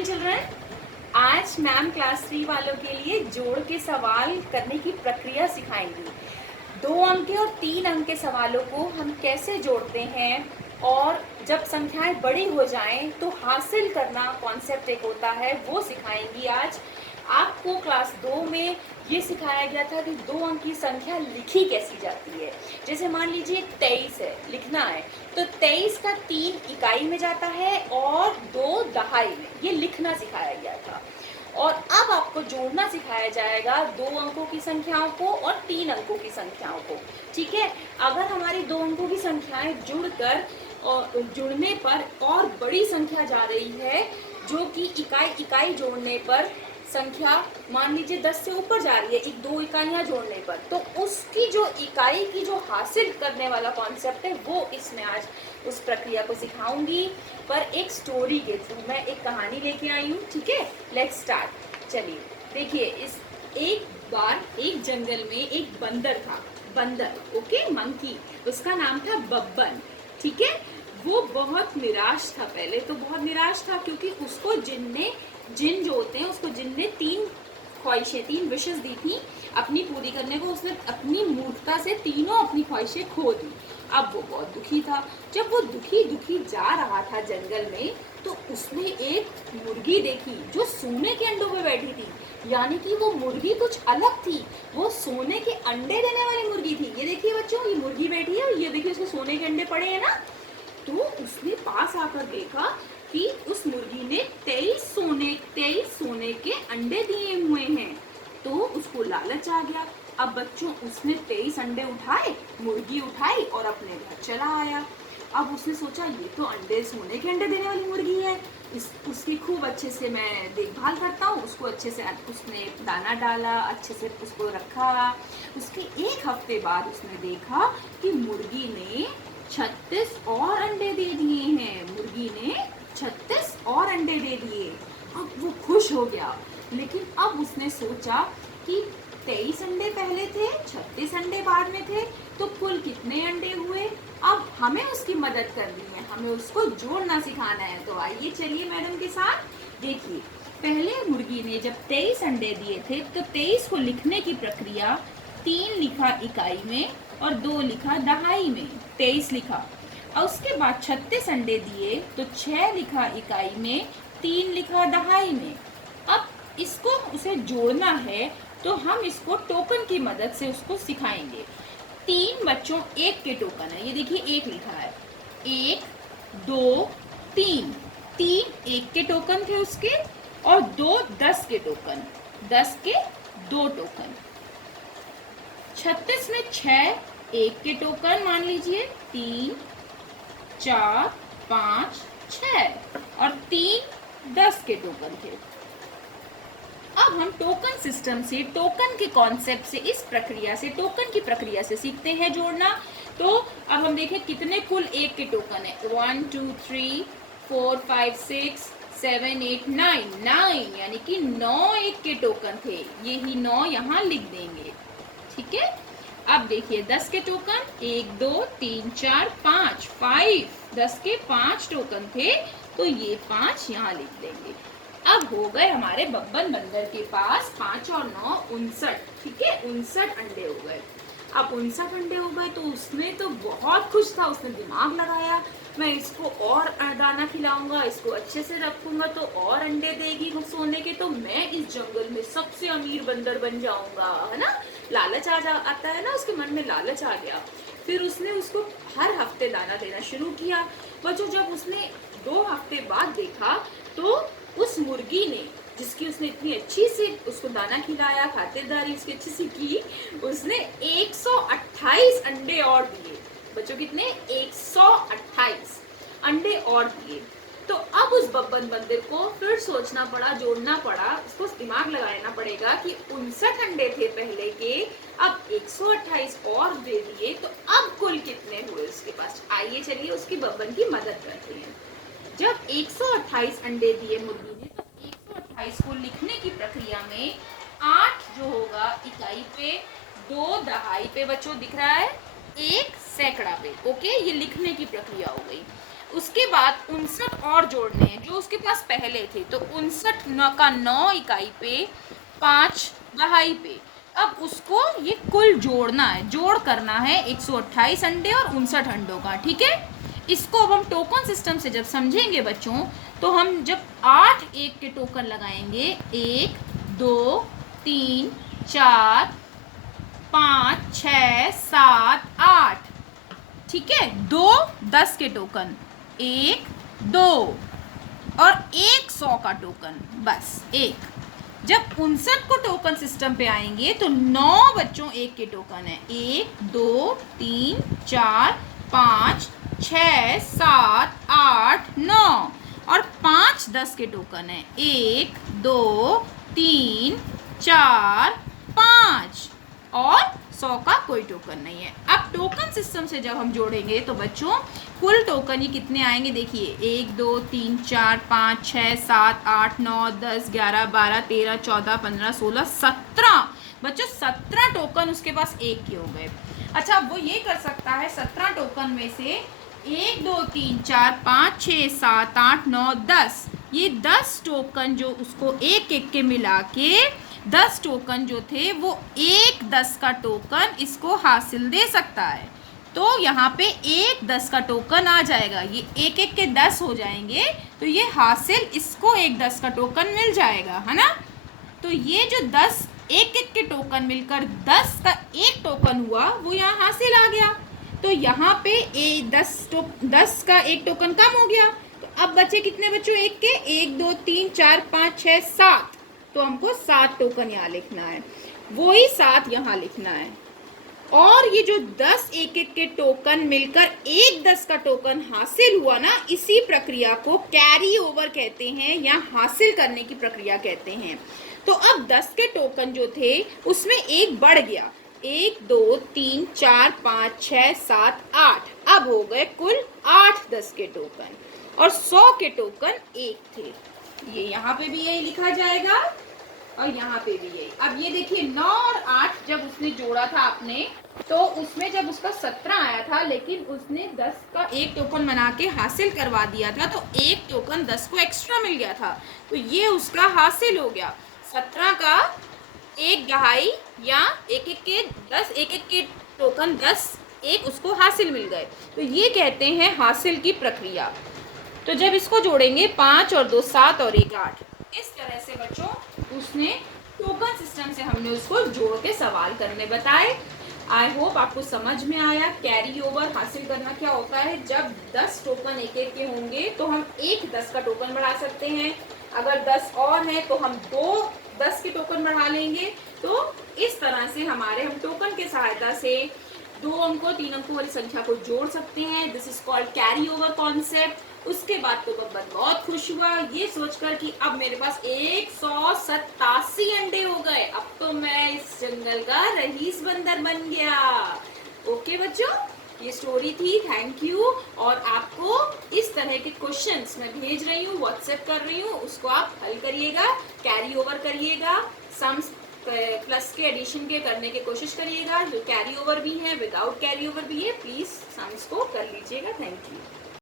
Morning children. आज ma'am class 3 वालों के लिए जोड़ के सवाल करने की प्रक्रिया सिखाएंगी। 2 अंक के और 3 अंक के सवालों को हम कैसे जोड़ते हैं और जब संख्याएं बड़ी हो जाएं तो हासिल करना कॉन्सेप्ट एक होता है, वो सिखाएंगी आज। आपको क्लास 2 में ये सिखाया गया था कि 2 अंक की संख्या लिखी कैसी जाती है। जैसे मान लीजिए 23 है, लिखना है तो 23 का 3 इकाई में जाता है और 2 दहाई में, ये लिखना सिखाया गया था। और अब आपको जोड़ना सिखाया जाएगा 2 अंकों की संख्याओं को और 3 अंकों की संख्याओं को। ठीक है, अगर हमारी 2 अंकों की संख्याएं जुड़कर और जुड़ने पर और बड़ी संख्या जा रही है, जो कि इकाई इकाई जोड़ने पर संख्या मान लीजिए 10 से ऊपर जा रही है, 1-2 इकाइयां जोड़ने पर, तो उसकी जो इकाई की जो हासिल करने वाला कॉन्सेप्ट है वो इसमें आज उस प्रक्रिया को सिखाऊंगी। पर एक स्टोरी के थ्रू मैं एक कहानी लेके आई हूँ। ठीक है, लेट्स स्टार्ट। चलिए देखिए, इस एक बार एक जंगल में एक बंदर था। बंदर, ओके, मंकी, उसका नाम था बब्बन। ठीक है, वो बहुत निराश था। पहले तो बहुत निराश था क्योंकि उसको जिन जो होते हैं, उसको जिन ने 3 ख्वाहिशें, 3 विशेस दी थी अपनी पूरी करने को। उसने अपनी मूर्खता से तीनों अपनी ख्वाहिशें खो दी। अब वो बहुत दुखी था। जब वो दुखी जा रहा था जंगल में, तो उसने एक मुर्गी देखी जो सोने के अंडों पे बैठी थी। यानी कि वो मुर्गी कुछ अलग थी, वो सोने के अंडे देने वाली मुर्गी थी। ये देखिए बच्चों, ये मुर्गी बैठी है और ये देखिए उसके सोने के अंडे पड़े हैं ना। तो उसने पास आकर देखा कि उस मुर्गी ने 23 सोने के अंडे दिए हुए हैं। तो उसको लालच आ गया। अब बच्चों, उसने 23 अंडे उठाए, मुर्गी उठाई और अपने घर चला आया। अब उसने सोचा ये तो अंडे, सोने के अंडे देने वाली मुर्गी है, उसकी खूब अच्छे से मैं देखभाल करता हूँ। उसको अच्छे से उसने दाना डाला, अच्छे से उसको रखा। उसके 1 हफ्ते बाद उसने देखा कि मुर्गी ने 36 और अंडे दे दिए हैं। मुर्गी ने 36 और अंडे दे दिए। अब वो खुश हो गया, लेकिन अब उसने सोचा कि 23 अंडे पहले थे, 36 अंडे बाद में थे, तो कुल कितने अंडे हुए। अब हमें उसकी मदद करनी है, हमें उसको जोड़ना सिखाना है। तो आइए चलिए मैडम के साथ। देखिए, पहले मुर्गी ने जब 23 अंडे दिए थे तो 23 को लिखने की प्रक्रिया, 3 लिखा इकाई में और 2 लिखा दहाई में, 23 लिखा। और उसके बाद 36 अंडे दिए तो 6 लिखा इकाई में, 3 लिखा दहाई में। अब इसको उसे जोड़ना है तो हम इसको टोकन की मदद से उसको सिखाएंगे। 3 बच्चों 1 के टोकन है। ये देखिए 1 लिखा है, 1 2 3, 3 1 के टोकन थे उसके, और 2 10 के टोकन, 10 के 2 टोकन। 36 में 6 1 के टोकन, मान लीजिए 3 4 5 6, और 3 10 के टोकन थे। अब हम टोकन सिस्टम से, टोकन के कॉन्सेप्ट से, इस प्रक्रिया से, टोकन की प्रक्रिया से सीखते हैं जोड़ना। तो अब हम देखें कितने कुल 1 के टोकन है। 1 2 3 4 5 6 7 8 9, यानी कि 9 1 के टोकन थे। यही 9 यहाँ लिख देंगे। ठीक है, अब देखिए 10 के टोकन 1 2 3 4 5, 10 के 5 टोकन थे, तो ये 5 यहाँ लिख देंगे। अब हो गए हमारे बब्बन बंदर के पास 5 और 9 59। ठीक है, 59 अंडे हो गए। अब 59 अंडे हो गए तो उसमें तो बहुत खुश था। उसने दिमाग लगाया, मैं इसको और दाना खिलाऊंगा, इसको अच्छे से रखूंगा तो और अंडे देगी सोने के, तो मैं इस जंगल में सबसे अमीर बंदर बन जाऊंगा, है ना। लालच आता है ना, उसके मन में लालच आ गया। फिर उसने उसको हर हफ्ते दाना देना शुरू किया। बच्चों, जब उसने 2 हफ्ते बाद देखा तो उस मुर्गी ने, जिसकी उसने इतनी अच्छी से उसको दाना खिलाया, खातिरदारी उसकी अच्छी सी की, उसने 128 अंडे और दिए। बच्चों कितने? 128 अंडे और दिए। तो अब उस बब्बन बंदर को फिर सोचना पड़ा, जोड़ना पड़ा, उसको दिमाग लगाना पड़ेगा कि 59 अंडे थे पहले के, अब 128 और दे दिए, तो अब कुल कितने हुए उसके पास। आइए चलिए उसकी बब्बन की मदद करते हैं। जब 128 अंडे दिए मुर्गी ने, तो 128 को लिखने की प्रक्रिया में 8 जो होगा इकाई पे, 2 दहाई पे, बच्चों दिख रहा है, 1 सैकड़ा पे। ओके, ये लिखने की प्रक्रिया हो गई। उसके बाद 59 और जोड़ने हैं जो उसके पास पहले थे। तो 59 का 9 इकाई पे, 5 दहाई पे। अब उसको ये कुल जोड़ना है, जोड़ करना है 128 अंडे और 59 अंडों का। ठीक है, इसको अब हम टोकन सिस्टम से जब समझेंगे बच्चों, तो हम जब 8 1 के टोकन लगाएंगे, 1 2 3 4 5 6 7 8, ठीक है, 2 10 के टोकन, 1 2 और 1 100 का टोकन, बस एक। जब 59 को टोकन सिस्टम पे आएंगे तो 9 बच्चों 1 के टोकन है, 1 2 3 4 5 6 7 8 9 और 5 10 के टोकन है, 1 2 3 4 5 और 100 का कोई टोकन नहीं है। अब टोकन सिस्टम से जब हम जोड़ेंगे तो बच्चों कुल टोकन ही कितने आएंगे, देखिए 1 2 3 4 5 6 7 8 9 10 11 12 13 14 15 16 17 बच्चों 17 टोकन उसके पास एक के हो गए। अच्छा, वो ये कर सकता है 17 टोकन में से 1 2 3 4 5 6 7 8 9 10, ये 10 टोकन जो उसको एक एक के मिला के 10 टोकन जो थे वो 1 10 का टोकन इसको हासिल दे सकता है। तो यहाँ पे 1 10 का टोकन आ जाएगा, ये एक एक के 10 हो जाएंगे, तो ये हासिल इसको 1 10 का टोकन मिल जाएगा, है ना। तो ये जो 10 एक एक के टोकन मिलकर 10 का एक टोकन हुआ, वो यहाँ हासिल आ गया। तो यहाँ पे 10 का एक टोकन कम हो गया। तो अब बचे कितने बच्चों एक के, 1 2 3 4 5 6 7, तो हमको 7 टोकन यहाँ लिखना है, वही 7 यहाँ लिखना है। और ये जो 10 एक एक के टोकन मिलकर 1 10 का टोकन हासिल हुआ ना, इसी प्रक्रिया को कैरी ओवर कहते हैं या हासिल करने की प्रक्रिया कहते हैं। तो अब 10 के टोकन जो थे उसमें एक बढ़ गया, 1 2 3 4 5 6 7 8, अब हो गए कुल 8 10 के टोकन और 100 के टोकन एक थे। ये यहाँ पे भी यही लिखा जाएगा और यहाँ पे भी यही। अब ये देखिए 9 और 8 जब उसने जोड़ा था आपने, तो उसमें जब उसका 17 आया था, लेकिन उसने 10 का एक टोकन बना के हासिल करवा दिया था, तो एक टोकन 10 को एक्स्ट्रा मिल गया था, तो ये उसका हासिल हो गया। 17 का एक दहाई या एक एक के 10, एक एक के टोकन 10 एक उसको हासिल मिल गए, तो ये कहते हैं हासिल की प्रक्रिया। तो जब इसको जोड़ेंगे 5 और 2 7 और 1 8, इस तरह से बच्चों उसने टोकन सिस्टम से हमने उसको जोड़ के सवाल करने बताए। आई होप आपको समझ में आया कैरी ओवर हासिल करना क्या होता है। जब 10 टोकन एक एक के होंगे तो हम एक 10 का टोकन बढ़ा सकते हैं, अगर 10 और हैं तो हम 2 10 के टोकन बढ़ा लेंगे। तो इस तरह से हम टोकन के सहायता से 2 अंकों 3 अंकों वाली संख्या को जोड़ सकते हैं। This is called carry over concept. उसके बाद तो बब्बर बहुत खुश हुआ ये सोचकर कि अब मेरे पास 187 अंडे हो गए, अब तो मैं इस जंगल का रईस बंदर बन गया। ओके बच्चों, ये स्टोरी थी। Thank you. और आपको इस तरह के क्वेश्चंस मैं भेज रही हूँ, व्हाट्सएप कर रही हूँ, उसको आप हल करिएगा, कैरी ओवर करिएगा, सम्स प्लस के एडिशन के करने की कोशिश करिएगा, जो कैरी ओवर भी है विदाउट कैरी ओवर भी है, प्लीज सम्स को कर लीजिएगा। Thank you.